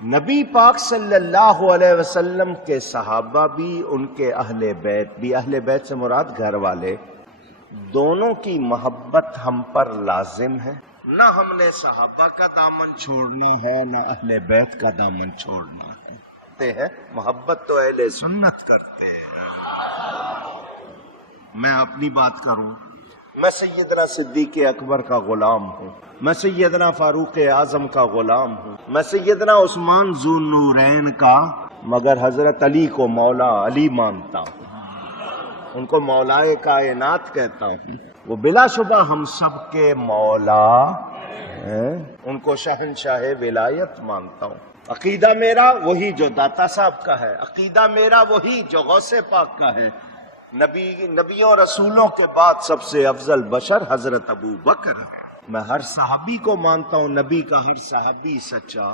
नबी पाक सल्लल्लाहु अलैहि वसल्लम के सहाबा भी, उनके अहले बैत भी, अहले बैत से मुराद घर वाले, दोनों की मोहब्बत हम पर लाजिम है। ना हमने सहाबा का दामन छोड़ना है, ना अहले बैत का दामन छोड़ना है। मोहब्बत तो अहले सुन्नत करते हैं। मैं अपनी बात करूं, मैं सैयदना सिद्दीक़ अकबर का गुलाम हूँ, मैं सैयदना फारूक आजम का गुलाम हूँ, मैं सैयदना उस्मान ज़ुन्नूरैन का, मगर हजरत अली को मौला अली मानता हूँ, उनको मौलाए कायनात कहता हूँ। वो बिलाशुबा हम सब के मौला हैं, उनको शहंशाह विलायत मानता हूँ। अकीदा मेरा वही जो दाता साहब का है, अकीदा मेरा वही जो गौसे पाक का है। नबियों रसूलों के बाद सबसे अफजल बशर हजरत अबू बकर है। मैं हर सहाबी को मानता हूँ, नबी का हर सहाबी सच्चा